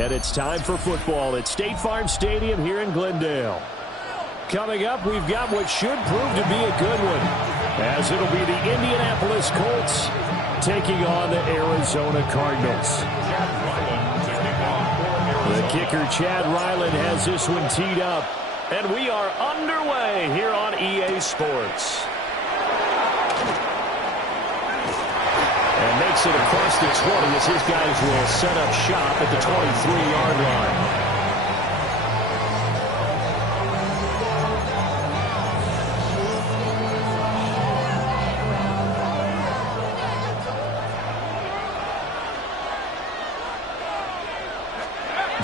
And it's time for football at State Farm Stadium here in Glendale. Coming up, we've got what should prove to be a good one, as it'll be the Indianapolis Colts taking on the Arizona Cardinals. The kicker, Chad Ryland, has this one teed up, and we are underway here on EA Sports. And makes it across the 20 as his guys will set up shop at the 23-yard line.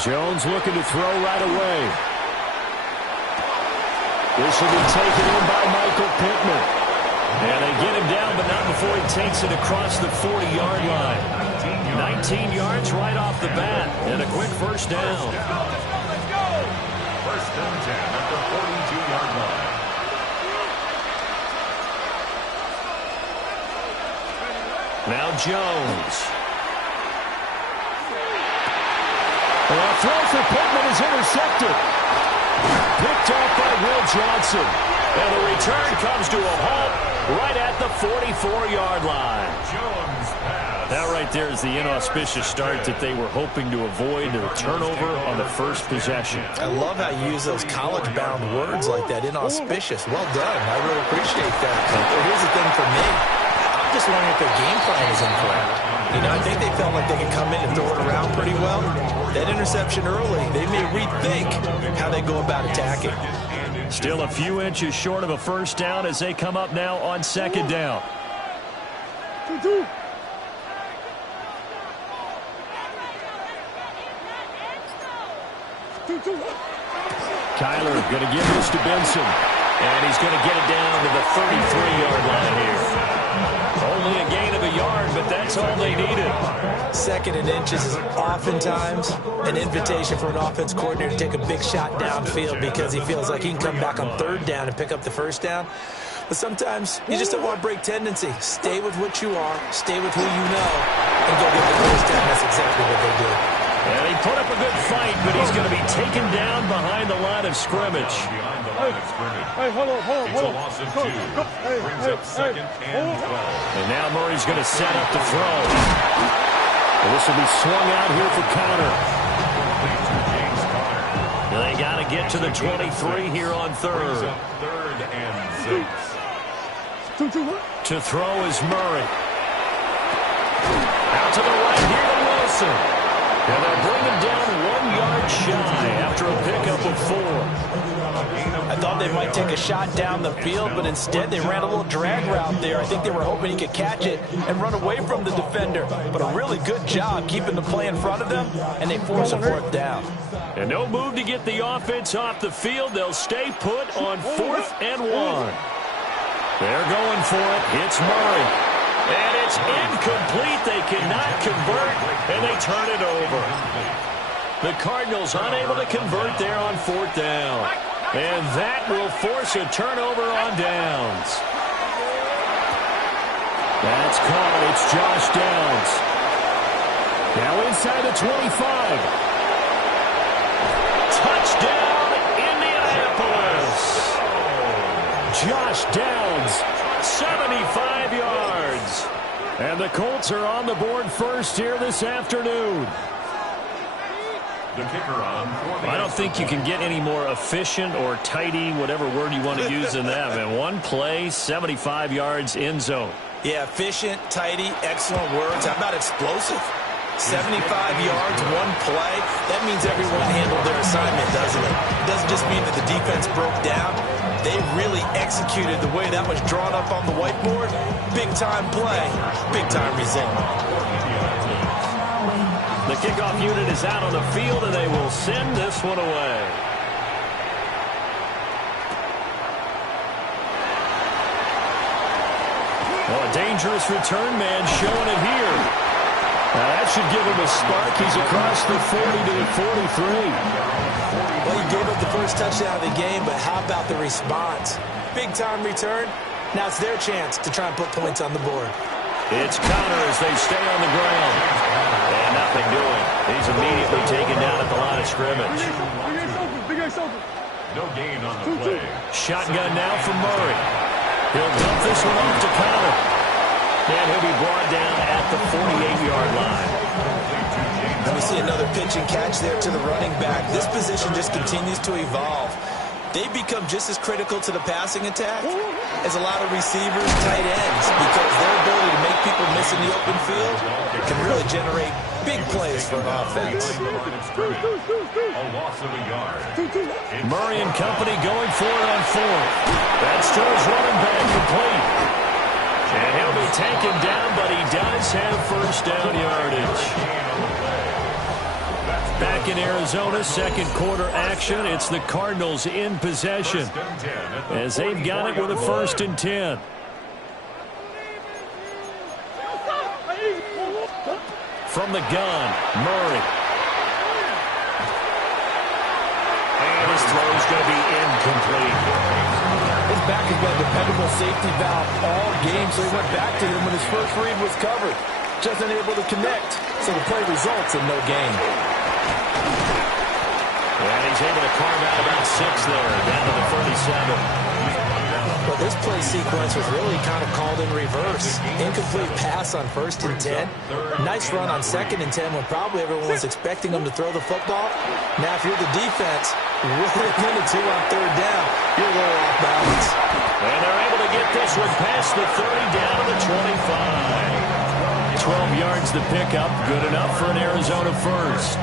Jones looking to throw right away. This will be taken in by Michael Pittman. And they get him down, but not before he takes it across the 40-yard line. 19 yards right off the bat, and a quick first down. Let's go. First and 10 at the 42-yard line. Now Jones. And a throw for Pittman is intercepted. Picked off by Will Johnson. And the return comes to a halt right at the 44-yard line. That right there is the inauspicious start that they were hoping to avoid, a turnover on the first possession. I love how you use those college-bound words like that, inauspicious. Well done. I really appreciate that. But here's the thing for me. I'm just wondering if their game plan is incorrect. You know, I think they felt like they could come in and throw it around pretty well. That interception early, they may rethink how they go about attacking. Still a few inches short of a first down as they come up now on second down. Kyler going to give this to Benson. And he's going to get it down to the 33-yard line here. Only a gain of a yard, but that's all they needed. Second and inches is oftentimes an invitation for an offense coordinator to take a big shot downfield because he feels like he can come back on third down and pick up the first down. But sometimes you just don't want to break tendency. Stay with what you are, stay with who you know, and go get the first down. That's exactly what they did. And he put up a good fight, but he's going to be taken down behind the line of scrimmage. Hey, hold on. It's a loss of 2. Brings up second and 12. And now Murray's going to set up to throw. And this will be swung out here for Connor. And they got to get to the 23 here on third. Third and 6. To throw is Murray. Out to the right here to Wilson. And they'll bring him down 1 yard shy after a pickup of 4. I thought they might take a shot down the field, but instead they ran a little drag route there. I think they were hoping he could catch it and run away from the defender. But a really good job keeping the play in front of them, and they force a fourth down. And no move to get the offense off the field. They'll stay put on 4th and 1. They're going for it. It's Murray. And it's incomplete. They cannot convert, and they turn it over. The Cardinals unable to convert there on 4th down. And that will force a turnover on downs. That's caught. It's Josh Downs. Now inside the 25. Touchdown, Indianapolis. Josh Downs, 75 yards. And the Colts are on the board first here this afternoon. The kicker on. I don't think you can get any more efficient or tidy, whatever word you want to use in that. And one play, 75 yards in zone. Yeah, efficient, tidy, excellent words. How about explosive? 75 yards, one play. That means everyone handled their assignment, doesn't it? It doesn't just mean that the defense broke down. They really executed the way that was drawn up on the whiteboard. Big-time play, big-time result. The kickoff unit is out on the field, and they will send this one away. Well, a dangerous return man showing it here. Now that should give him a spark. He's across the 40 to the 43. Well, he gave up the first touchdown of the game, but how about the response? Big-time return. Now it's their chance to try and put points on the board. It's counter as they stay on the ground. And nothing doing. He's immediately taken down at the line of scrimmage. No gain on the play. Shotgun now for Murray. He'll dump this one off to counter. And he'll be brought down at the 48-yard line. Let me see another pitch and catch there to the running back. This position just continues to evolve. They become just as critical to the passing attack as a lot of receivers, tight ends, because their ability to make people miss in the open field can really generate big plays for an offense. A loss of a yard. Murray and company going for it on fourth. That's to his running back, complete. And he'll be taken down, but he does have first down yardage. Back in Arizona, second quarter action. It's the Cardinals in possession as they've got it with a 1st and 10. From the gun, Murray. And his throw is going to be incomplete. His back has been a dependable safety valve all game, so he went back to him when his first read was covered. Just unable to connect, so the play results in no gain. And he's able to carve out about 6 there, down to the 37. Well, this play sequence was really kind of called in reverse. Incomplete pass on 1st and 10. Nice run on 2nd and 10 when probably everyone was expecting him to throw the football. Now, if you're the defense, really limited on 3rd down, you're a little off balance. And they're able to get this one past the 30, down to the 25. 12 yards to pick up, good enough for an Arizona first.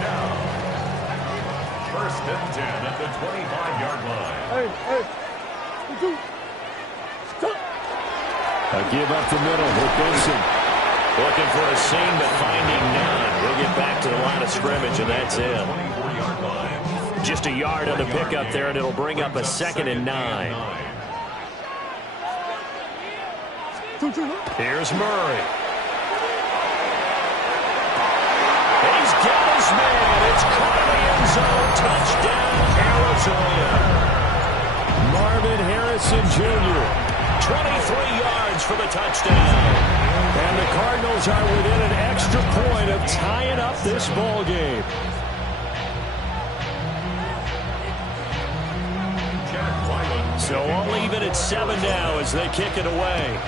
1st and 10 at the 25-yard line. A give up the middle with Benson. Looking for a seam, but finding none. He'll get back to the line of scrimmage, and that's it. 24-yard line. Just a yard on the pickup there, and it'll bring up a 2nd and 9. Here's Murray. He's got his man. It's caught in the end zone. Touchdown, Arizona. Marvin Harrison Jr., 23 yards for the touchdown. And the Cardinals are within an extra point of tying up this ball game. So all even at 7 now as they kick it away.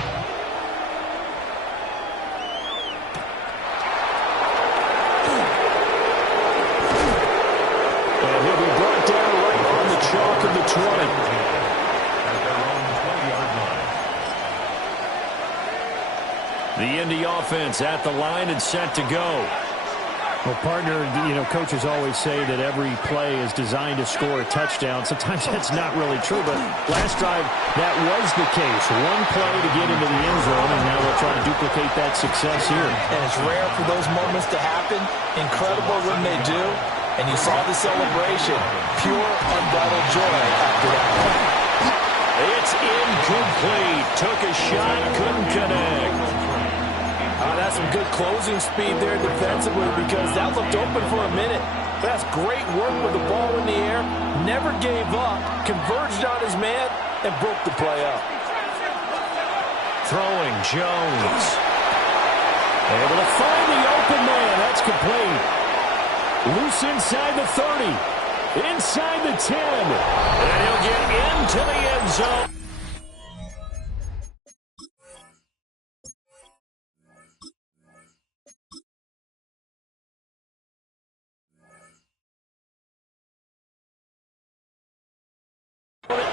And he'll be brought down right on the chalk of the 20. The Indy offense at the line and set to go. Well, partner, coaches always say that every play is designed to score a touchdown. Sometimes that's not really true, but last drive, that was the case. One play to get into the end zone, and now they'll try to duplicate that success here. And it's rare for those moments to happen. Incredible when they do. And you saw the celebration. Pure, unbridled joy after that play. It's incomplete. Took a shot, couldn't connect. That's some good closing speed there defensively because that looked open for a minute. That's great work with the ball in the air. Never gave up, converged on his man, and broke the play up. Throwing Jones. Able to find the open man. That's complete. Loose inside the 30. Inside the 10. And he'll get into the end zone.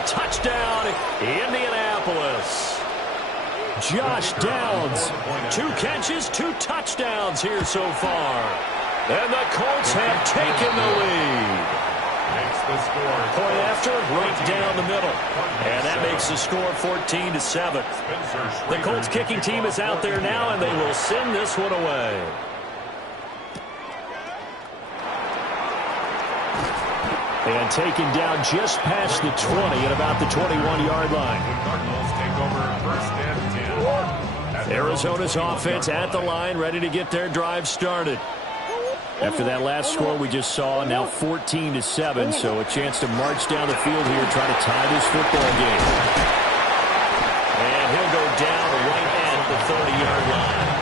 Touchdown, Indianapolis. Josh Downs, 2 catches, 2 touchdowns here so far. And the Colts have taken the lead. Makes the score. Point after, right down the middle. And that makes the score 14-7. The Colts kicking team is out there now, and they will send this one away. And taken down just past the 20 at about the 21-yard line. The Cardinals take over 1st and 10. Arizona's offense at the line, ready to get their drive started. After that last score we just saw, now 14-7, so a chance to march down the field here, try to tie this football game. And he'll go down right at the 30-yard line.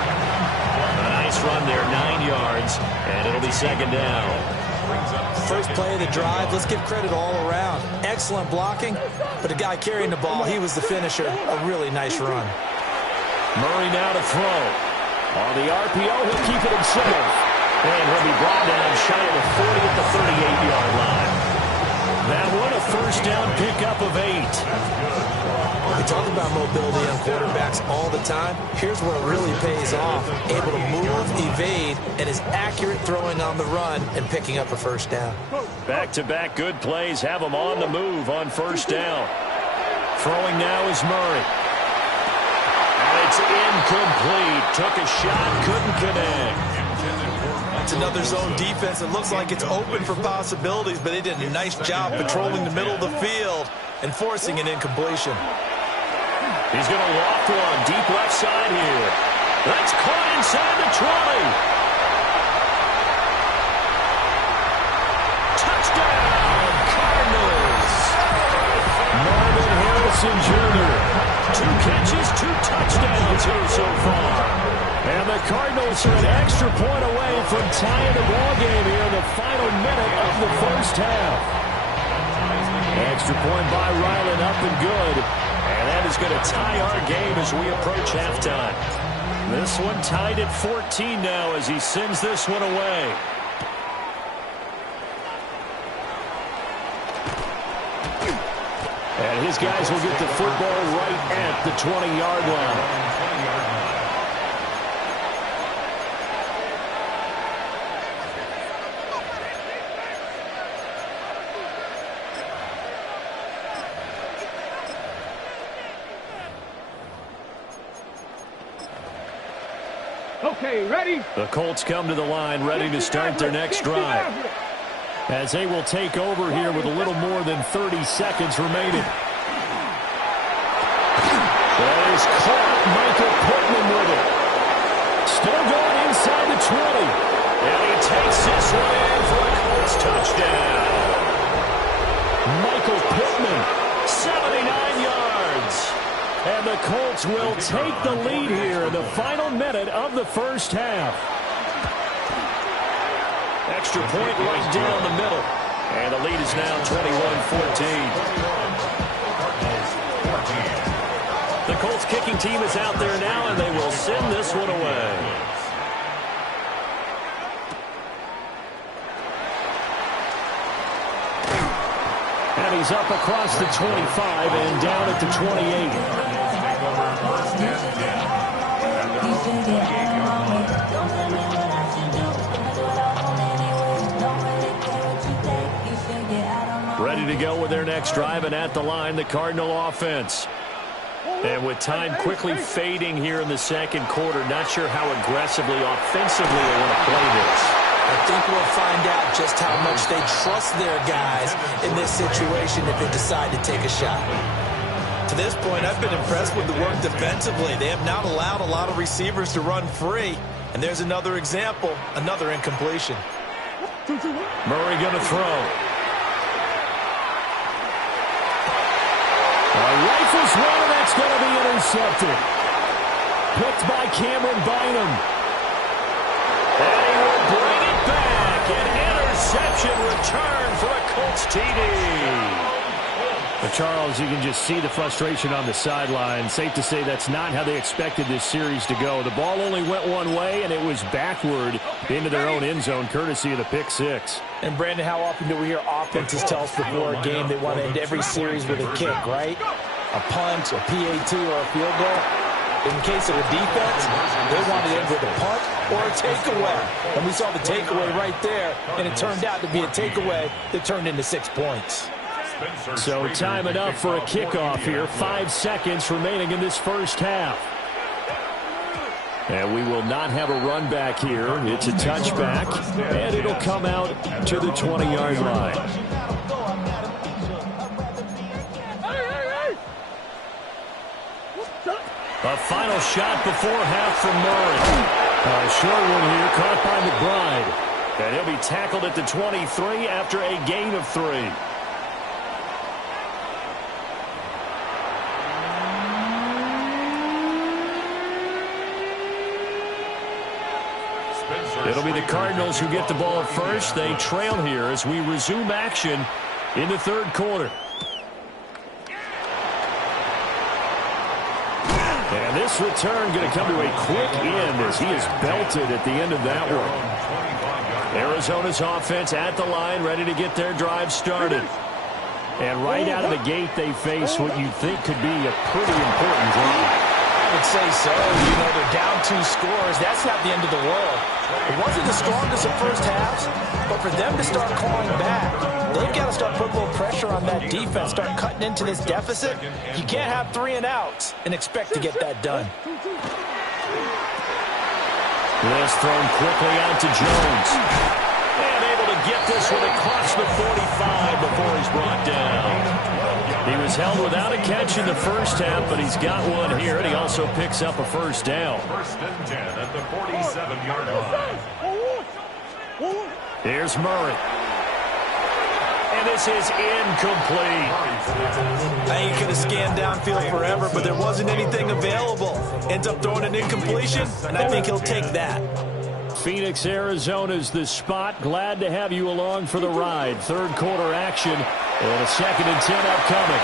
on second down. First play of the drive, let's give credit all around. Excellent blocking, but the guy carrying the ball, he was the finisher. A really nice run. Murray now to throw. On the RPO, he'll keep it himself. And he'll be brought down shy of the 40 at the 38-yard line. That one a first down pickup of 8. We talk about mobility on quarterbacks all the time. Here's where it really pays off. Able to move, evade, and is accurate throwing on the run and picking up a first down. Back-to-back good plays have him on the move on first down. Throwing now is Murray. And it's incomplete. Took a shot, couldn't connect. It's another zone defense. It looks like it's open for possibilities, but they did a nice job patrolling the middle of the field and forcing an incompletion. He's going to loft one deep left side here. That's caught inside the 20. Touchdown, Cardinals. Marvin Harrison Jr. 2 catches, 2 touchdowns here so far. And the Cardinals are an extra point away from tying the ball game here in the final minute of the first half. Extra point by Ryland, up and good. And that is going to tie our game as we approach halftime. This one tied at 14 now as he sends this one away. And his guys will get the football right at the 20-yard line. Okay, ready? The Colts come to the line, ready to start their next drive. As they will take over here with a little more than 30 seconds remaining. That is caught. Michael Pittman with it. Still going inside the 20. And he takes this one in for a Colts touchdown. Michael Pittman, 79 yards. And the Colts will take the lead here in the final minute of the first half. Extra point right down the middle. And the lead is now 21-14. The Colts kicking team is out there now, and they will send this one away. And he's up across the 25 and down at the 28. Ready to go with their next drive, and at the line, the Cardinal offense. And with time quickly fading here in the second quarter, not sure how aggressively, offensively they want to play this. I think we'll find out just how much they trust their guys in this situation if they decide to take a shot. To this point, I've been impressed with the work defensively. They have not allowed a lot of receivers to run free. And there's another example, another incompletion. Murray going to throw. Rifles one, and that's going to be intercepted. Picked by Cameron Bynum. And he will bring it back. An interception return for a Colts TD. But Charles, you can just see the frustration on the sideline. Safe to say that's not how they expected this series to go. The ball only went one way, and it was backward into their own end zone, courtesy of the pick six. And, Brandon, how often do we hear offenses tell us before a game they want to end every series with a kick, right? A punt, a PAT, or a field goal. In case of the defense, they wanted to end with a punt or a takeaway. And we saw the takeaway right there, and it turned out to be a takeaway that turned into 6 points. So time enough for a kickoff here. 5 seconds remaining in this first half. And we will not have a run back here. It's a touchback, and it'll come out to the 20-yard line. A final shot before half from Murray. A short one here, caught by McBride. And he'll be tackled at the 23 after a gain of 3. It'll be the Cardinals who get the ball first. They trail here as we resume action in the third quarter. And this return going to come to a quick end as he is belted at the end of that one. Arizona's offense at the line, ready to get their drive started. And right out of the gate, they face what you think could be a pretty important drive. I would say so. You know, they're down 2 scores. That's not the end of the world. It wasn't the strongest of first halves, but for them to start clawing back, they've got to start putting a little pressure on that defense, start cutting into this deficit. You can't have 3 and outs and expect to get that done. This thrown quickly out to Jones. And able to get this one across the 45 before he's brought down. He was held without a catch in the first half, but he's got one here, and he also picks up a first down. First and 10 at the 47-yard line. Here's Murray. And this is incomplete. I ain't going to scan downfield forever, but there wasn't anything available. Ends up throwing an incompletion, and I think he'll take that. Phoenix, Arizona's the spot. Glad to have you along for the ride. Third quarter action and a 2nd and 10 upcoming.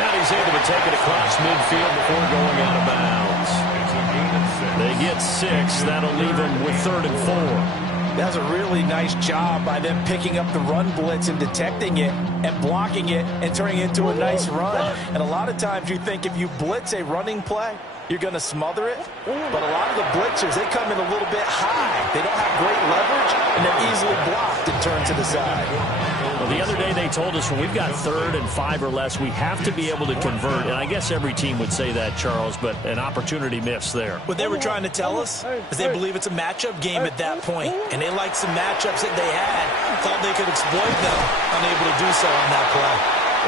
Now he's able to take it across midfield before going out of bounds. They get 6. That'll leave them with 3rd and 4. That's a really nice job by them picking up the run blitz and detecting it and blocking it and turning it into a nice run. And a lot of times you think if you blitz a running play, you're going to smother it. But a lot of the blitzers, they come in a little bit high. They don't have great leverage, and they're easily blocked and turned to the side. Well, the other day they told us when we've got 3rd and 5 or less, we have to be able to convert. And I guess every team would say that, Charles, but an opportunity missed there. What they were trying to tell us is they believe it's a matchup game at that point, and they liked some matchups that they had, thought they could exploit them, unable to do so on that play.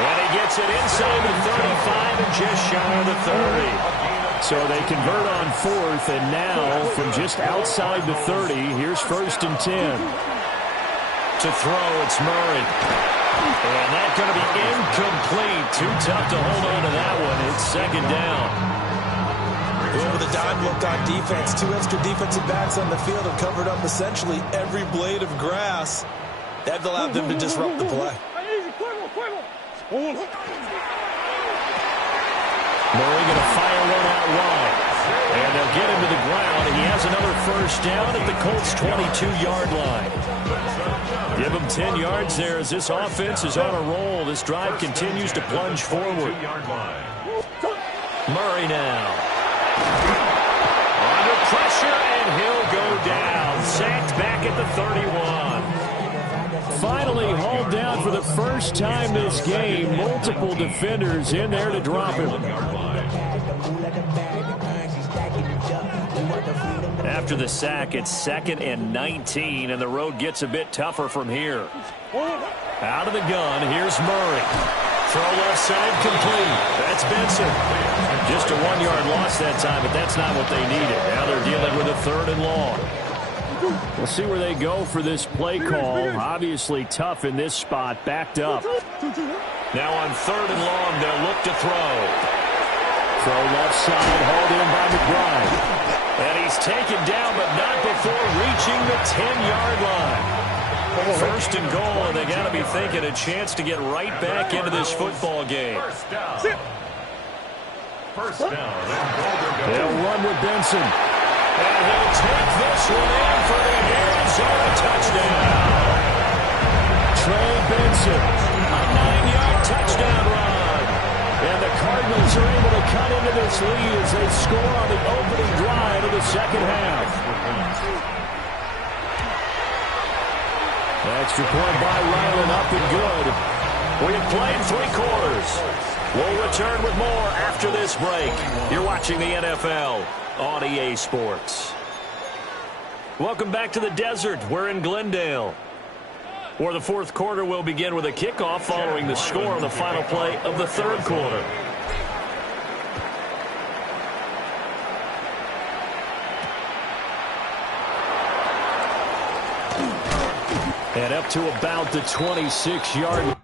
And he gets it inside the 35 and just shy of the 30. So they convert on 4th, and now from just outside the 30, here's 1st and 10. To throw, it's Murray. And that's going to be incomplete. Too tough to hold on to that one. It's 2nd down. Going with a dime look on defense. 2 extra defensive backs on the field have covered up essentially every blade of grass. That allowed them to disrupt the play. Murray going to fire one out wide. And they'll get him to the ground. And he has another first down at the Colts' 22-yard line. Give him 10 yards there as this offense is on a roll. This drive continues to plunge forward. Murray now. Under pressure, and he'll go down. Sacked back at the 31. Finally hauled down for the first time this game. Multiple defenders in there to drop him. After the sack, it's 2nd and 19, and the road gets a bit tougher from here. Out of the gun, here's Murray. Throw left side complete. That's Benson. Just a 1-yard loss that time, but that's not what they needed. Now they're dealing with a 3rd and long. We'll see where they go for this play call. Obviously tough in this spot, backed up. Now on 3rd and long, they'll look to throw. Throw left side, hauled in by McBride. And he's taken down, but not before reaching the 10-yard line. 1st and goal, and they got to be thinking a chance to get right back into this football game. First down. They'll run with Benson. And he'll take this one in for the Arizona touchdown. Trey Benson, a 9-yard touchdown run. And the Cardinals are able to cut into this lead as they score on the opening drive of the second half. Extra point by Ryland, up and good. We have played 3 quarters. We'll return with more after this break. You're watching the NFL on EA Sports. Welcome back to the desert. We're in Glendale, where the 4th quarter will begin with a kickoff following the score on the final play of the 3rd quarter. And up to about the 26-yard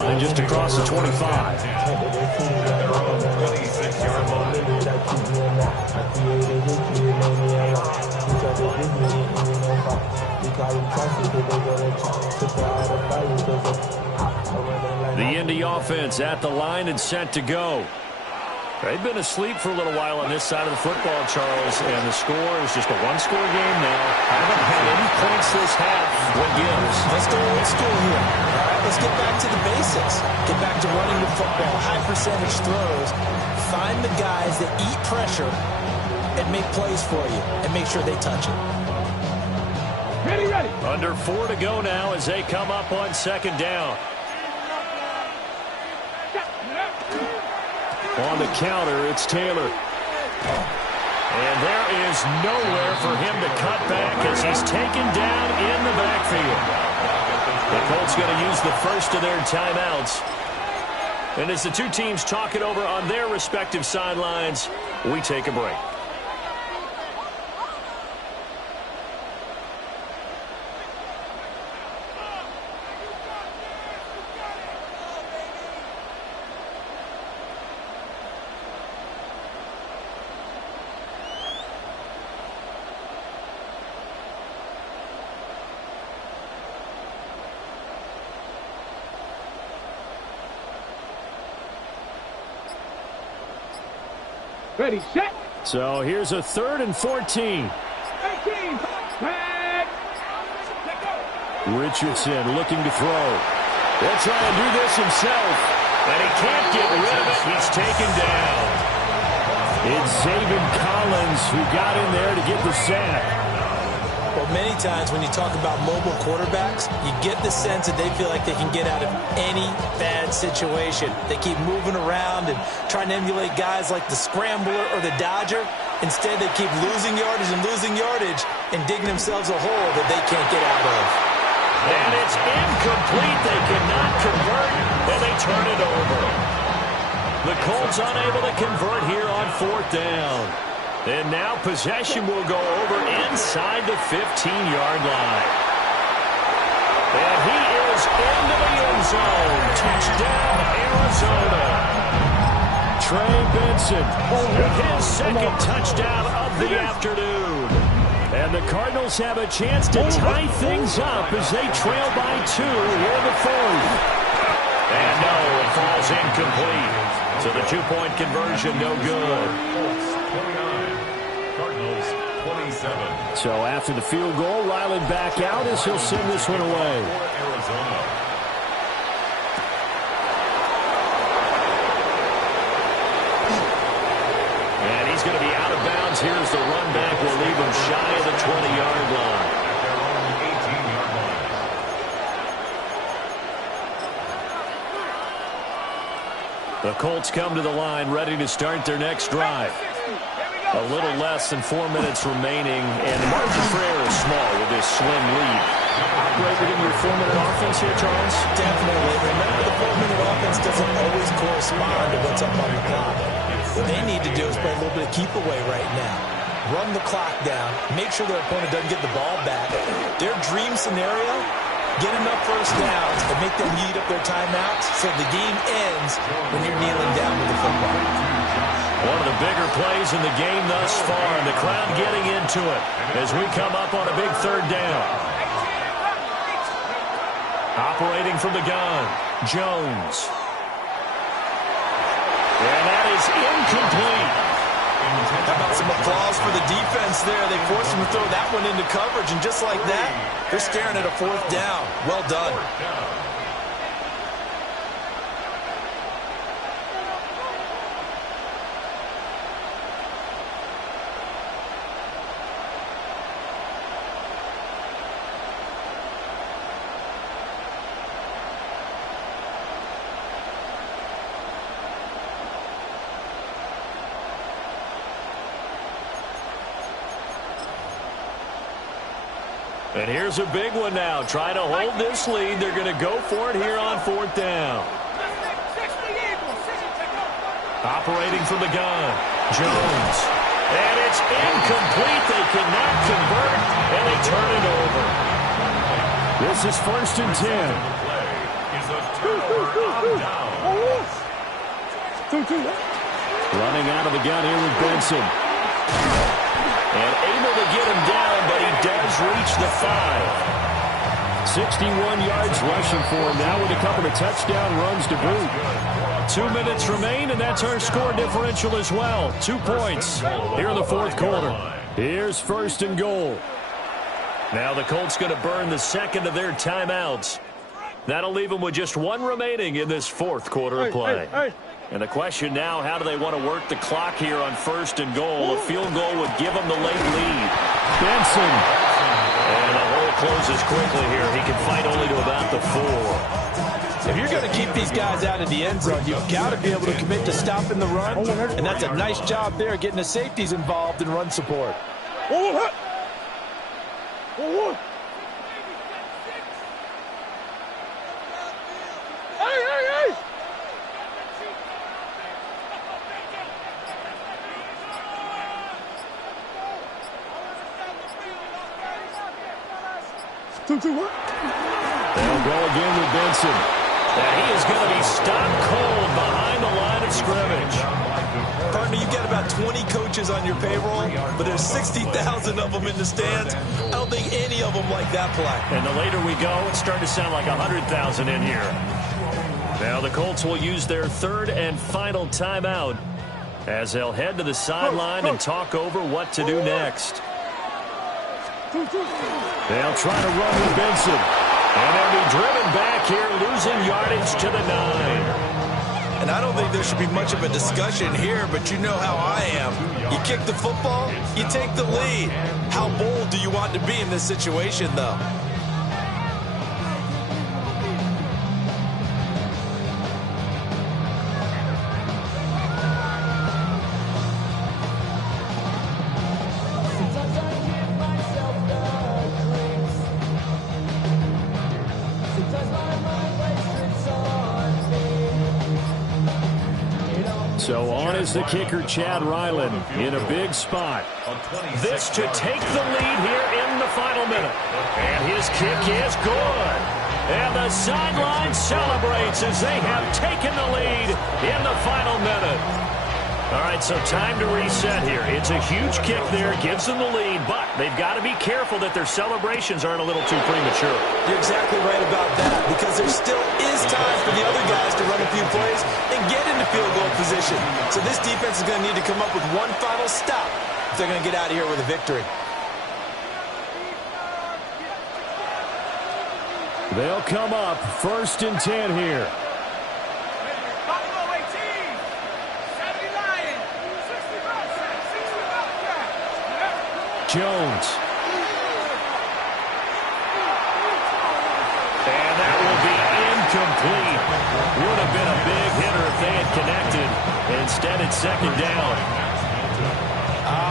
And just across the 25. Their own 26-yard line. The Indy offense at the line and set to go. They've been asleep for a little while on this side of the football, Charles, and the score is just a one-score game now. Haven't had any points this half. What gives? Let's go old school here. All right, let's get back to the basics. Get back to running the football, high percentage throws. Find the guys that eat pressure and make plays for you and make sure they touch it. Ready, ready. Under 4 to go now as they come up on second down. On the counter, it's Taylor. And there is nowhere for him to cut back as he's taken down in the backfield. The Colts going to use the first of their timeouts. And as the two teams talk it over on their respective sidelines, we take a break. Ready, set. So here's a 3rd and 14. 18. Back. Richardson looking to throw. He'll try and do this himself. And he can't get rid of it. He's taken down. It's Zaven Collins who got in there to get the sack. Well, many times when you talk about mobile quarterbacks, you get the sense that they feel like they can get out of any bad situation. They keep moving around and trying to emulate guys like the Scrambler or the Dodger. Instead, they keep losing yardage and digging themselves a hole that they can't get out of. And it's incomplete. They cannot convert, and they turn it over. The Colts unable to convert here on 4th down. And now possession will go over inside the 15-yard line. And he is into the end zone. Touchdown, Arizona. Trey Benson With his second touchdown of the afternoon. And the Cardinals have a chance to tie things up as they trail by 2 here in the 4th. And no, it falls incomplete. So the two-point conversion no good. 29. Cardinals 27. So after the field goal, Ryland back out as he'll send this one away. For Arizona. And he's going to be out of bounds. Here's the run back. Will leave him shy of the 20-yard line. At their own 18-yard line. The Colts come to the line ready to start their next drive. A little less than 4 minutes remaining, and the margin for error is small with this slim lead. Operate within your 4-minute offense here, Charles? Definitely. Remember, the 4-minute offense doesn't always correspond to what's up on the clock. What they need to do is play a little bit of keep away right now. Run the clock down. Make sure their opponent doesn't get the ball back. Their dream scenario, get enough first downs and make them eat up their timeouts so the game ends when you're kneeling down with the football. One of the bigger plays in the game thus far, and the crowd getting into it as we come up on a big 3rd down. Operating from the gun, Jones. And that is incomplete. How about some applause for the defense there? They forced him to throw that one into coverage, and just like that, they're staring at a 4th down. Well done. And here's a big one now. Trying to hold this lead. They're going to go for it here on 4th down. Operating from the gun, Jones. And it's incomplete. They cannot convert, and they turn it over. This is 1st and 10. The play is a Running out of the gun here with Benson. And able to get him down, but he does reach the 5. 61 yards rushing for him now with a couple of touchdown runs to boot. 2 minutes remain, and that's our score differential as well. 2 points here in the fourth quarter. Here's first and goal. Now the Colts going to burn the second of their timeouts. That'll leave them with just 1 remaining in this fourth quarter of play. And the question now, how do they want to work the clock here on first and goal? A field goal would give them the late lead. Benson. And the hole closes quickly here. He can fight only to about the 4. If you're going to keep these guys out of the end zone, you've got to be able to commit to stopping the run. And that's a nice job there, getting the safeties involved in run support. They'll go again with Benson. And he is going to be stopped cold behind the line of scrimmage. Partner, you've got about 20 coaches on your payroll, but there's 60,000 of them in the stands. I don't think any of them like that play. And the later we go, it's starting to sound like 100,000 in here. Now the Colts will use their third and final timeout as they'll head to the sideline and talk over what to do next. They'll try to run with Benson. And they'll be driven back here, losing yardage to the 9. And I don't think there should be much of a discussion here, but you know how I am. You kick the football, you take the lead. How bold do you want to be in this situation, though? So on is the kicker, Chad Ryland, in a big spot. This to take the lead here in the final minute. And his kick is good. And the sideline celebrates as they have taken the lead in the final minute. All right, so time to reset here. It's a huge kick there, gives them the lead, but they've got to be careful that their celebrations aren't a little too premature. You're exactly right about that, because there still is time for the other guys to run a few plays and get into field goal position. So this defense is going to need to come up with one final stop if they're going to get out of here with a victory. They'll come up first and 10 here. Jones. And that will be incomplete. Would have been a big hitter if they had connected. Instead, it's second down.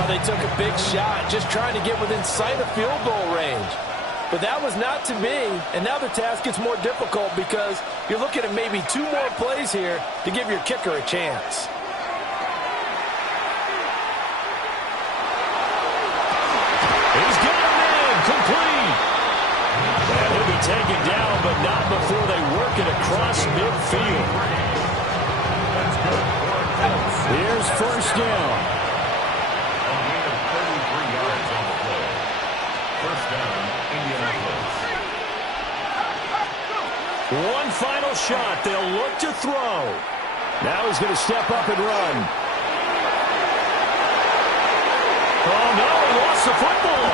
They took a big shot, just trying to get within sight of field goal range. But that was not to be, and now the task gets more difficult because you're looking at maybe 2 more plays here to give your kicker a chance. He's got him in, complete. And he'll be taken down, but not before they work it across midfield. Here's first down. A gain of 33 yards on the play. First down, Indianapolis. One final shot. They'll look to throw. Now he's going to step up and run. Oh, no, he lost the football.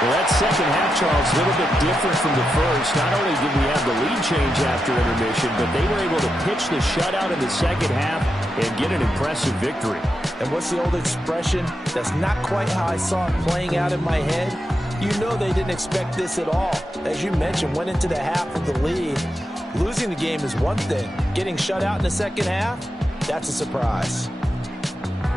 Well, that second half, Charles, a little bit different from the first. Not only did we have the lead change after intermission, but they were able to pitch the shutout in the second half and get an impressive victory. And what's the old expression? That's not quite how I saw it playing out in my head. You know they didn't expect this at all. As you mentioned, went into the half with the lead. Losing the game is one thing. Getting shut out in the second half, that's a surprise.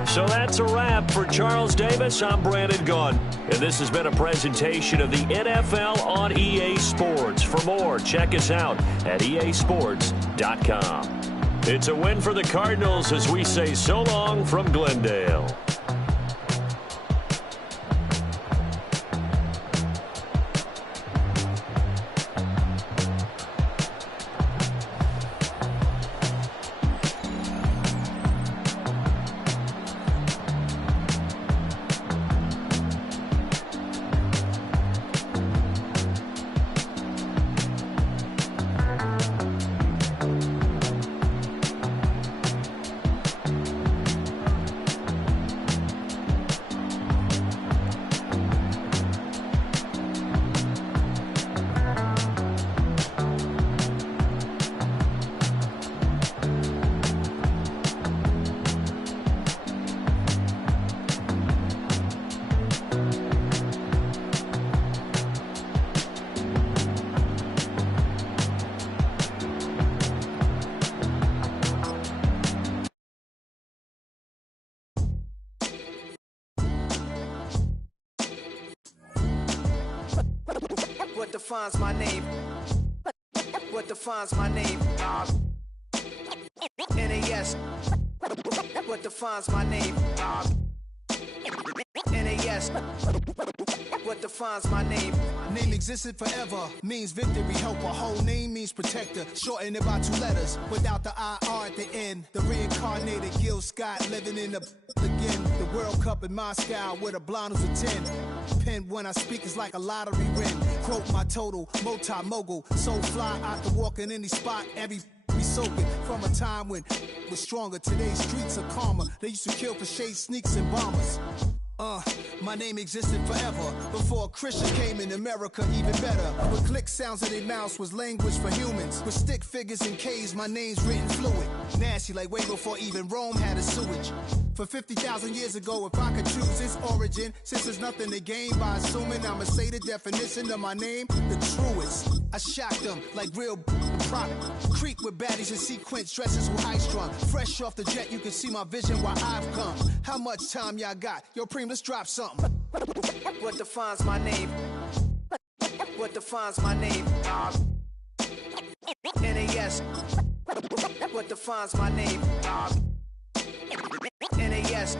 So that's a wrap for Charles Davis. I'm Brandon Gunn. And this has been a presentation of the NFL on EA Sports. For more, check us out at easports.com. It's a win for the Cardinals as we say so long from Glendale. What defines my name? What defines my name? NAS. What defines my name? NAS. What defines my name? Name existed forever, means victory, helper. Whole name means protector, shortened it by 2 letters, without the IR at the end. The reincarnated Gil Scott, living in the again. The World Cup in Moscow, with a blonde who's a 10. Pen when I speak is like a lottery win. Quote my total, multi-mogul. So fly, I can walk in any spot, every be soaking. From a time when was stronger, today's streets are calmer. They used to kill for shade sneaks and bombers. My name existed forever. Before a Christian came in America, even better. With click sounds in their mouths was language for humans. With stick figures and K's, my name's written fluid. Nasty like way before even Rome had a sewage. For 50,000 years ago, if I could choose its origin, since there's nothing to gain by assuming I'ma say the definition of my name, the truest. I shocked them like real product. Creep with baddies in sequence, dresses with high strung. Fresh off the jet, you can see my vision while I've come. How much time y'all got? Yo, Preem, let's drop something. What defines my name? What defines my name? NAS. What defines my name? NAS.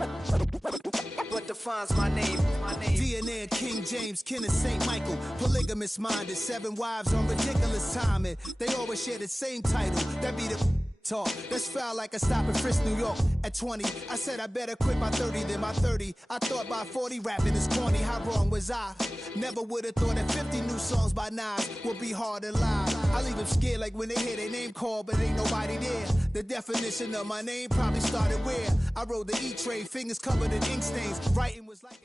What defines my name? DNA of King James, kin of St. Michael. Polygamous minded, 7 wives on ridiculous timing. They always share the same title. That be the talk. That's foul like a stop in Frisk, New York. At 20, I said I better quit by 30 than my 30. I thought by 40 rapping is corny. How wrong was I? Never would have thought that 50 new songs by Nas would be hard to lie. I leave them scared like when they hear their name called, but ain't nobody there. The definition of my name probably started where I rode the E-train, fingers covered in ink stains. Writing was like...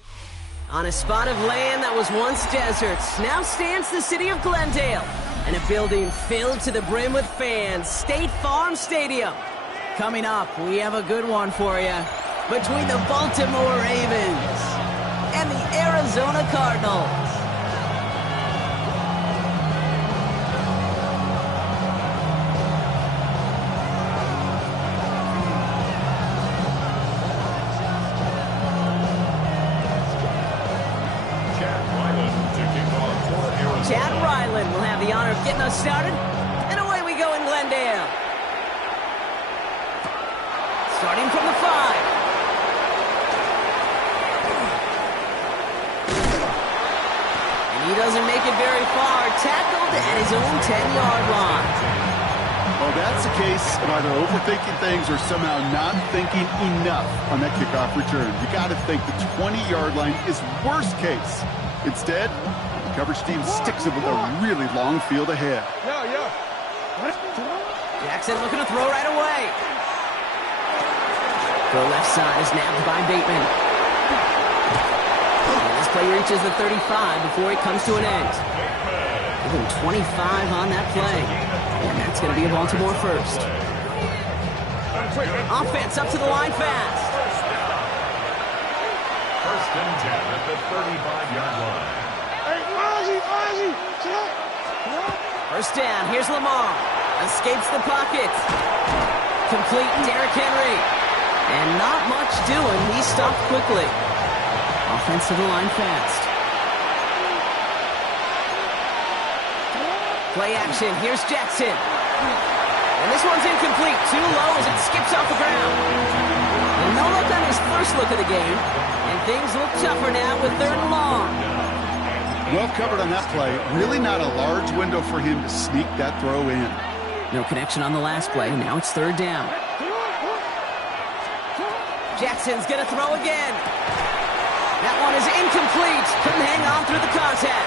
On a spot of land that was once desert, now stands the city of Glendale, and a building filled to the brim with fans, State Farm Stadium. Coming up, we have a good one for you. Between the Baltimore Ravens and the Arizona Cardinals. Chad Ryland will have the honor of getting us started, and away we go in Glendale. Starting from the 5. And he doesn't make it very far, tackled at his own 10-yard line. Well, that's a case of either overthinking things or somehow not thinking enough on that kickoff return. You got to think the 20-yard line is worst case. Instead, the coverage team sticks it with a really long field ahead. Jackson looking to throw right away. The left side is nabbed by Bateman. And this play reaches the 35 before it comes to an end. Give him 25 on that play. And that's going to be a Baltimore first. Offense up to the line fast. First and 10 at the 35-yard line. First down, here's Lamar. Escapes the pocket. Complete Derrick Henry. And not much doing. He stopped quickly. Offense to the line fast. Play action, here's Jackson. And this one's incomplete. Too low as it skips off the ground. And no look on his first look of the game. And things look tougher now with 3rd and long. Well covered on that play. Really not a large window for him to sneak that throw in. No connection on the last play. Now it's 3rd down. Jackson's going to throw again. That one is incomplete. Couldn't hang on through the contact.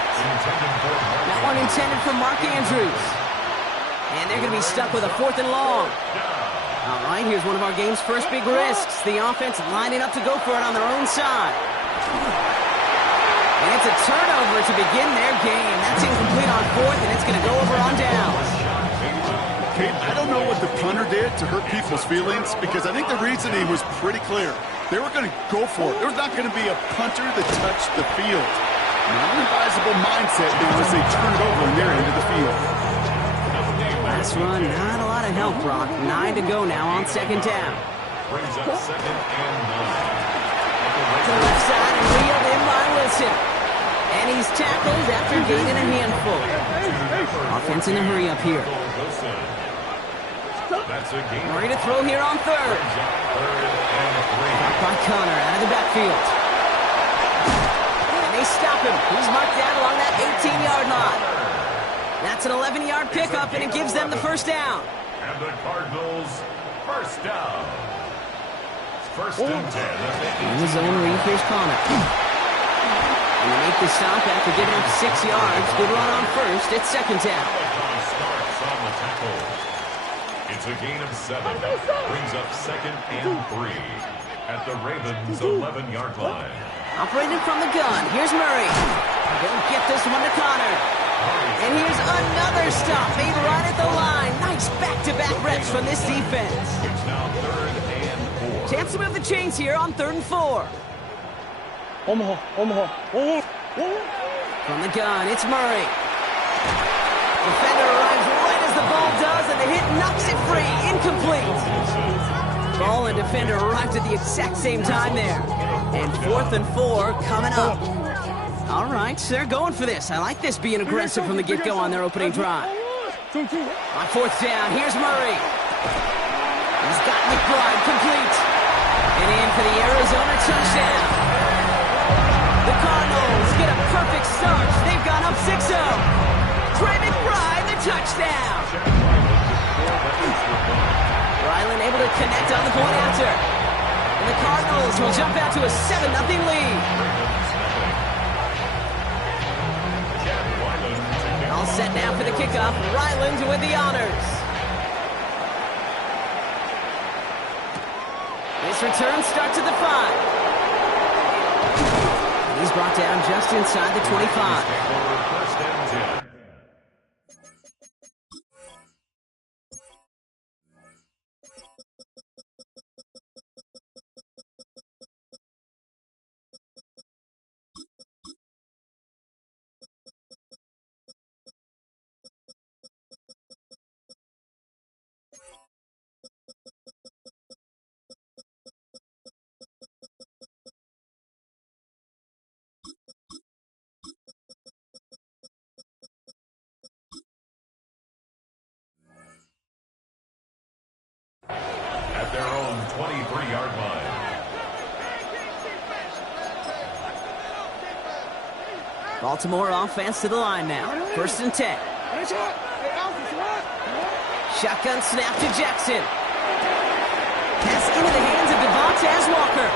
That one intended for Mark Andrews. And they're going to be stuck with a 4th and long. All right, here's one of our game's first big risks. The offense lining up to go for it on their own side. And it's a turnover to begin their game. That's incomplete on 4th, and it's going to go over on downs. Kate, I don't know what the punter did to hurt people's feelings, because I think the reasoning was pretty clear. They were going to go for it. There's not going to be a punter that touched the field. Not an advisable mindset because they turn it over in their end of the field. Last run, not a lot of help, Brock. 9 to go now on 2nd down. Brings up 2nd and 9. To the left side and reeled in by Wilson. And he's tackled after gaining a handful. Offense in a hurry up here. Murray to throw here on third. Caught by Connor out of the backfield. And they stop him. He's marked down along that 18-yard line. That's an 11-yard pickup, and it gives them the first down. And the Cardinals, first down. First and 10. In the zone read, here's Connor. And they make the stop after giving up 6 yards. Good run on first. It's second down. Starts on the tackle. It's a gain of 7. Brings up second and 3 at the Ravens' 11-yard line. Operating from the gun. Here's Murray. They'll get this one to Connor. And here's another stop made right at the line. Nice back-to-back reps from this defense. It's now third and 4. Chance to move the chains here on 3rd and 4. From the gun, it's Murray. Defender arrives right as the ball does, and the hit knocks it free. Incomplete. Ball and defender arrived at the exact same time there. And 4th and 4 coming up. All right, they're going for this. I like this being aggressive from the get-go on their opening drive. On 4th down, here's Murray. He's got McBride complete. And in for the Arizona touchdown. The Cardinals get a perfect start. They've gone up 6-0. Trey McBride, the touchdown. Ryland able to connect on the point after. And the Cardinals will jump out to a 7-0 lead. All set now for the kickoff. Ryland with the honors. This return starts at the 5. He's brought down just inside the 25. First and 10. At their own 23-yard line. Baltimore offense to the line now. 1st and 10. Shotgun snap to Jackson. Pass into the hands of Devontae Walker.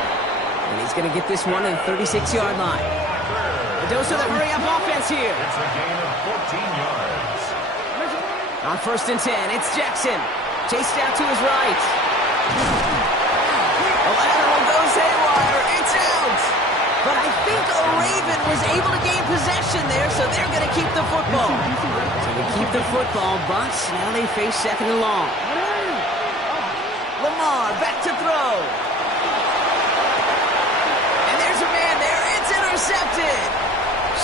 And he's going to get this one to the 36-yard line. A dose of the hurry-up offense here. It's a gain of 14 yards. On 1st and 10, it's Jackson. Chased out to his right. The lateral goes haywire. It's out. But I think a Raven was able to gain possession there, so they're going to keep the football. So they keep the football, but now they face 2nd and long. Lamar back to throw. And there's a man there. It's intercepted.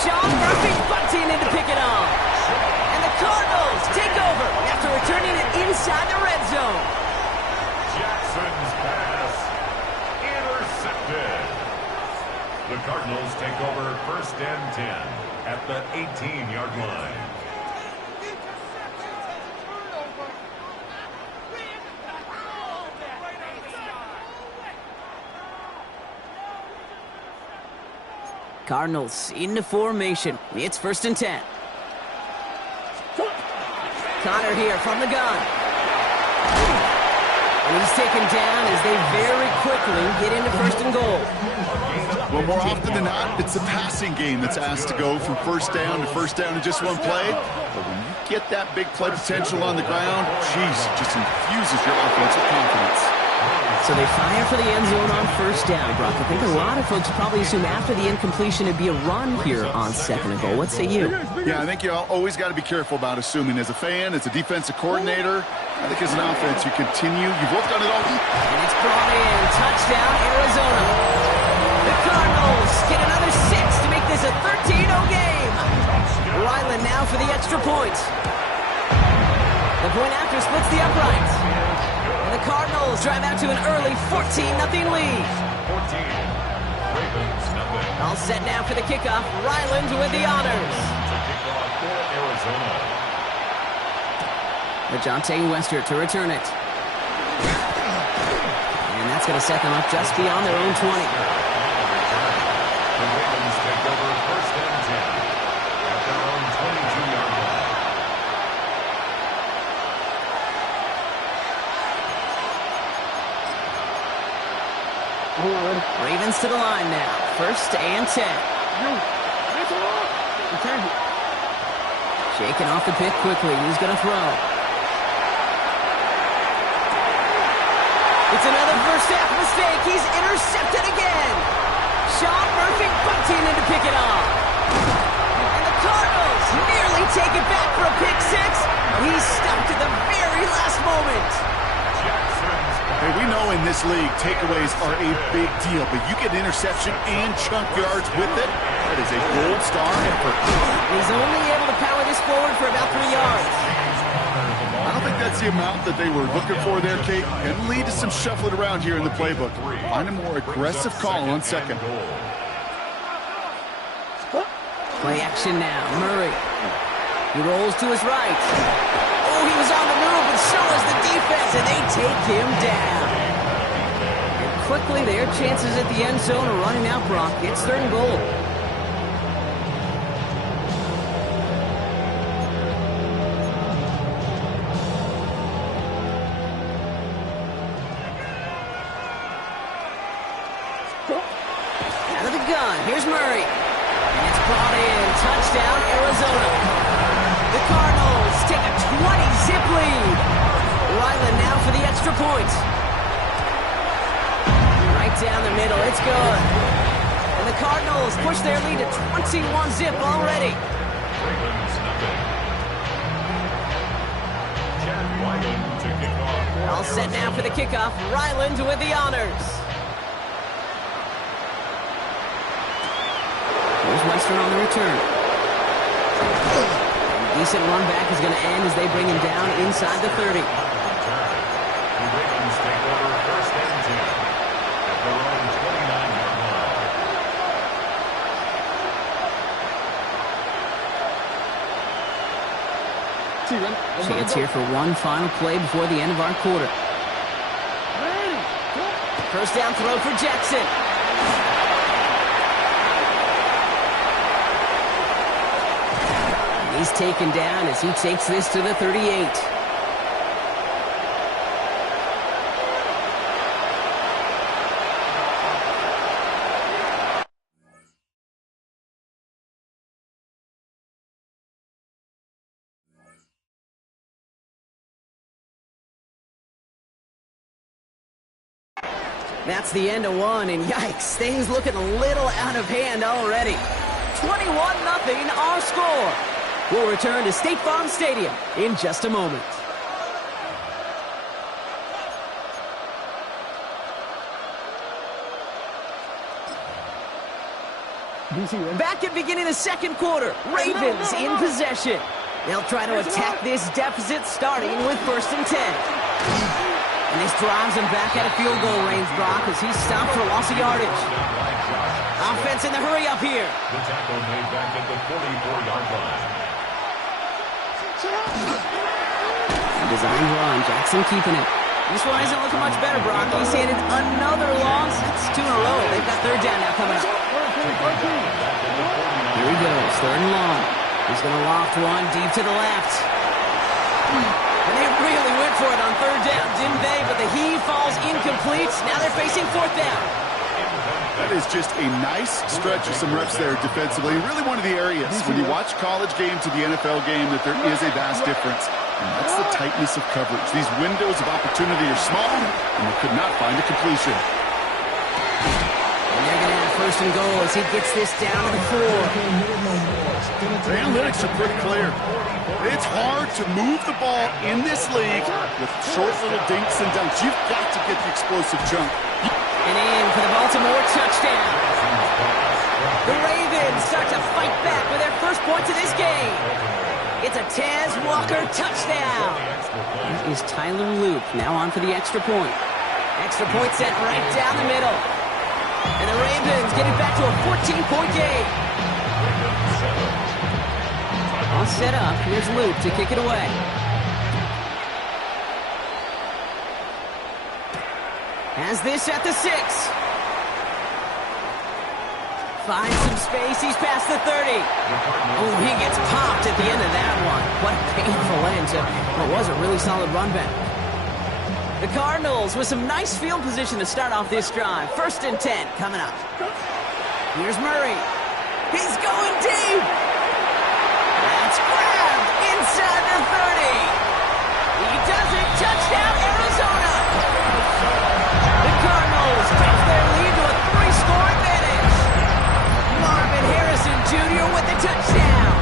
Sean Murphy bunting in to pick it off. And the Cardinals take over after returning it inside the red zone. Jackson's pass intercepted. The Cardinals take over 1st and 10 at the 18-yard line. Cardinals into formation. It's 1st and 10. Connor here from the gun. And he's taken down as they very quickly get into 1st and goal. Well, more often than not, it's the passing game that's asked to go from 1st down to 1st down in just one play. But when you get that big play potential on the ground, geez, it just infuses your offensive confidence. So they fire for the end zone on 1st down, Brock. I think a lot of folks probably assume after the incompletion it'd be a run here on 2nd and goal. What say you? Yeah, I think you always got to be careful about assuming. As a fan, as a defensive coordinator, I think as an offense, you continue. You've looked on it all. And it's brought in. Touchdown, Arizona. The Cardinals get another 6 to make this a 13-0 game. Ryland now for the extra point. The point after splits the uprights. And the Cardinals drive out to an early 14-0 lead. Ravens nothing. All set now for the kickoff. Ryland with the honors. To kick off for Arizona. Ajante Wester to return it. And that's going to set them up just beyond their own 20. The Ravens take over first and 10 at their own 22-yard line. Ravens to the line now. First and 10. Shaking off the pick quickly. He's going to throw. It's another first half mistake. He's intercepted again. Sean Murphy bunting in to pick it off. And the Cardinals nearly take it back for a pick six, but he's stopped at the very last moment. Hey, we know in this league, takeaways are a big deal, but you get interception and chunk yards with it. That is a gold star effort. He's only able to power this forward for about 3 yards. I don't think that's the amount that they were looking for there, Kate. Can lead to some shuffling around here in the playbook. Find a more aggressive call on second. Play action now. Murray. He rolls to his right. Oh, he was on the move, but so was the defense, and they take him down. And quickly, their chances at the end zone are running out, Brock. It's 3rd and goal. Out of the gun, here's Murray. And it's brought in. Touchdown, Arizona. The Cardinals take a 20-zip lead. Ryland now for the extra point. Right down the middle, it's good. And the Cardinals push their lead to 21-zip already. Ravens nothing. Chad Ryland to kick off for All set now for the kickoff. Ryland with the honors. Here's Western on the return. Decent run back is going to end as they bring him down inside the 30. The Ravens take over first and 10 at their own 29-yard line. Chance here for one final play before the end of our quarter. First down throw for Jackson. He's taken down as he takes this to the 38. That's the end of one, and yikes, things looking a little out of hand already. 21-0 our score. We'll return to State Farm Stadium in just a moment. Back at beginning of the second quarter, Ravens in possession. They'll try to attack this deficit starting with first and 10. And this drives him back at a field goal range, Brock, as he's stopped for loss of yardage. Offense in the hurry up here. The tackle made back at the 44-yard line. Design run, Jackson keeping it. This one isn't looking much better, Brock. He's handed another loss. That's 2 in a row. They've got third down now coming up. Here he goes, third and long. He's going to loft one deep to the left. And they really went for it on third down, didn't they? But the heave falls incomplete. Now they're facing fourth down. That is just a nice stretch of some reps there defensively. Really one of the areas when you watch college game to the NFL game that there is a vast difference. And that's the tightness of coverage. These windows of opportunity are small, and they could not find a completion. And they're going to have first and goal as he gets this down to the 4. The analytics are pretty clear. It's hard to move the ball in this league with short little dinks and dunks. You've got to get the explosive jump. And in for the Baltimore touchdown. The Ravens start to fight back with their first points of this game. It's a Taz Walker touchdown. That is Tyler Luke now on for the extra point. Extra point set right down the middle. And the Ravens get it back to a 14-point game. All set up. Here's Luke to kick it away. Has this at the 6. Finds some space. He's past the 30. Oh, he gets popped at the end of that one. What a painful end to what was a really solid run back. The Cardinals with some nice field position to start off this drive. 1st and 10 coming up. Here's Murray. He's going deep. That's grabbed inside the 30. He does it. Touchdown, Arizona. The Cardinals take their lead to a 3-score advantage. Marvin Harrison Jr. with the touchdown.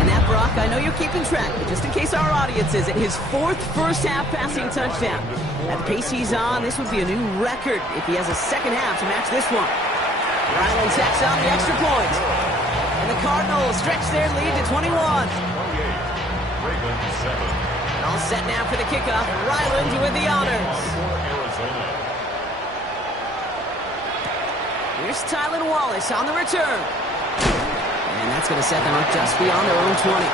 And that, Brock, I know you're keeping track, but just in case our audience isn't, his 4th first-half passing touchdown. At the pace he's on, this would be a new record if he has a second half to match this one. Ryland tacks on the extra point. And the Cardinals stretch their lead to 21. All set now for the kickoff. Ryland with the honors. Here's Tylan Wallace on the return. And that's going to set them up just beyond their own 20.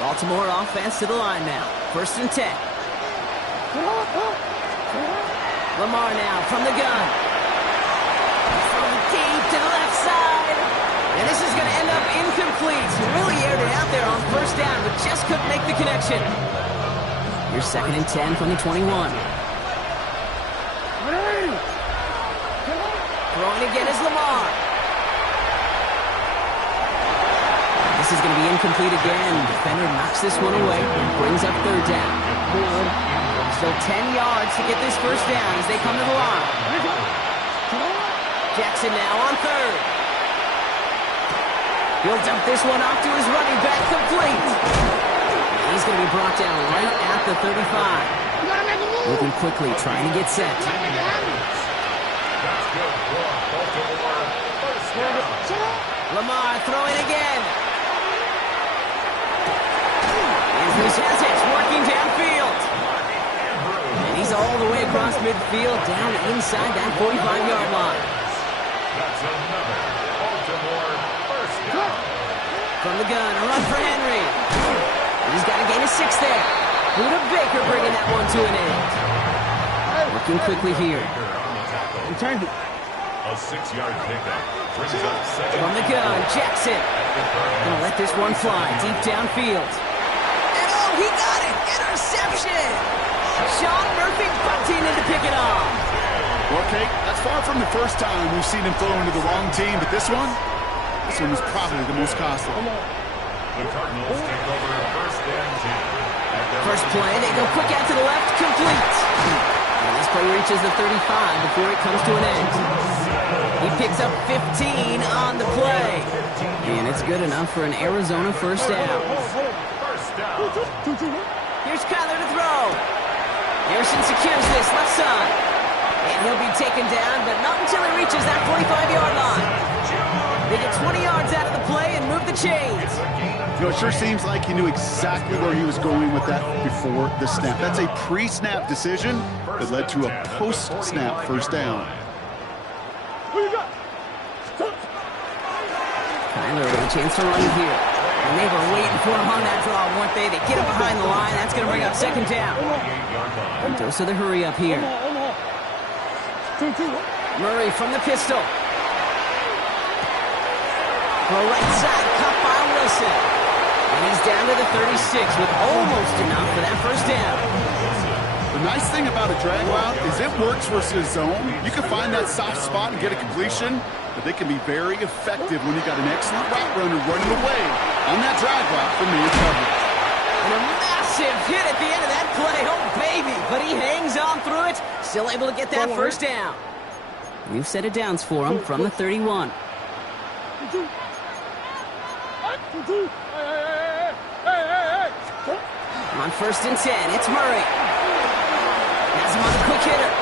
Baltimore offense to the line now. 1st and 10. Lamar now from the gun. From deep to the left side. And this is going to end up incomplete. Really aired it out there on 1st down, but just couldn't make the connection. Here's 2nd and 10 from the 21. Throwing again is Lamar. This is going to be incomplete again. Defender knocks this one away and brings up 3rd down. Still 10 yards to get this 1st down as they come to the line. Jackson now on 3rd. He'll dump this one off to his running back, complete. He's going to be brought down right at the 35. Moving quickly, trying to get set. Lamar throwing again. This has it, working downfield. And he's all the way across midfield, down inside that 45-yard line. That's another Baltimore 1st down. From the gun, a run for Henry. He's got to gain a 6 there. Buda Baker bringing that one to an end. Working quickly here. A 6-yard pickup brings up 2nd. From the gun, Jackson. Gonna let this one fly deep downfield. He got it! Interception! Sean Murphy bunting in to pick it off. Okay, that's far from the first time we've seen him throw into the wrong team, but this one was probably the most costly. The Cardinals take over 1st and 10. First play, they go quick out to the left, complete. And this play reaches the 35 before it comes to an end. He picks up 15 on the play. And it's good enough for an Arizona 1st down. Here's Kyler to throw. Harrison secures this left side. And he'll be taken down, but not until he reaches that 45-yard line. They get 20 yards out of the play and move the chains. You know, it sure seems like he knew exactly where he was going with that before the snap. That's a pre-snap decision that led to a post-snap 1st down. Kyler with a chance to run here. And they were waiting for him on that draw, weren't they? They get him behind the line. That's going to bring up 2nd down. And dose of the hurry up here. Murray from the pistol. Throw right side, caught by Wilson. And he's down to the 36 with almost enough for that 1st down. The nice thing about a drag route is it works versus zone. You can find that soft spot and get a completion, but they can be very effective when you got an excellent route runner running away on that drag route from man coverage. And a massive hit at the end of that play. Oh, baby. But he hangs on through it. Still able to get that 1st down. We've set it downs for him from the 31. On 1st and 10, it's Murray. Has him on a quick hitter.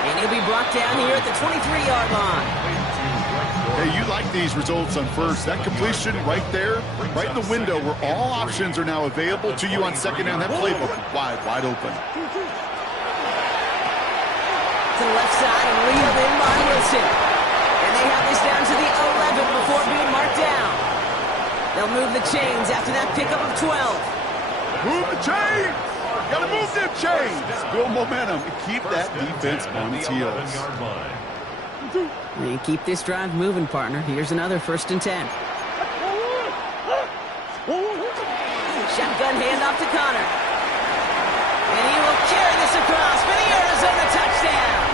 And he'll be brought down here at the 23-yard line. Hey, you like these results on first. That completion right there, right in the window where all options are now available to you on second down. That playbook wide open. To the left side and reeled in by Wilson. And they have this down to the 11 before being marked down. They'll move the chains after that pickup of 12. Move the chains! Gotta move them chains! Build momentum and keep that defense on its heels. You keep this drive moving, partner. Here's another 1st and 10. Shotgun handoff to Connor. And he will carry this across for the Arizona touchdown.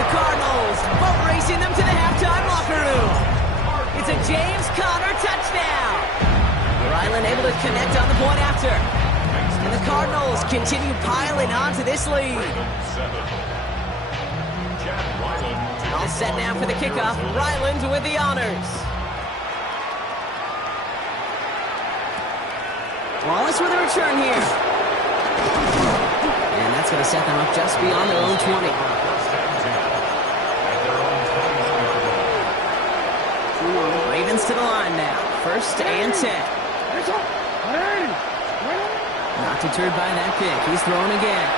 The Cardinals boat racing them to the halftime locker room. It's a James Conner touchdown. Ryland able to connect on the point after. And the Cardinals continue piling on to this lead. All set now for the kickoff. Ryland with the honors. Wallace with a return here. And that's going to set them up just beyond their own 20. Ravens to the line now. 1st and 10. Not deterred by that pick. He's thrown again.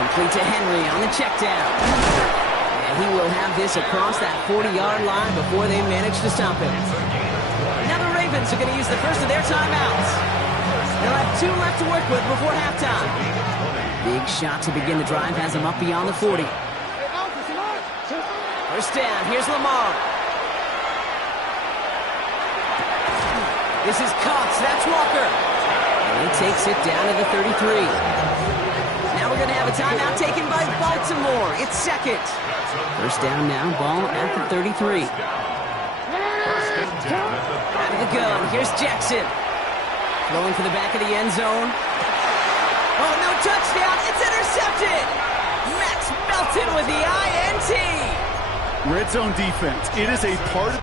Complete to Henry on the check down. And he will have this across that 40-yard line before they manage to stop him. Now the Ravens are going to use the first of their timeouts. They'll have 2 left to work with before halftime. Big shot to begin the drive has them up beyond the 40. 1st down. Here's Lamar. This is Cox. That's Walker. And he takes it down to the 33. Now we're going to have a timeout taken by Baltimore. It's 2nd. 1st down now. Ball at the 33. Out of the gun. Here's Jackson. Throwing for the back of the end zone. Oh, no touchdown. It's intercepted. Max Melton with the INT. Red zone defense. It is a part of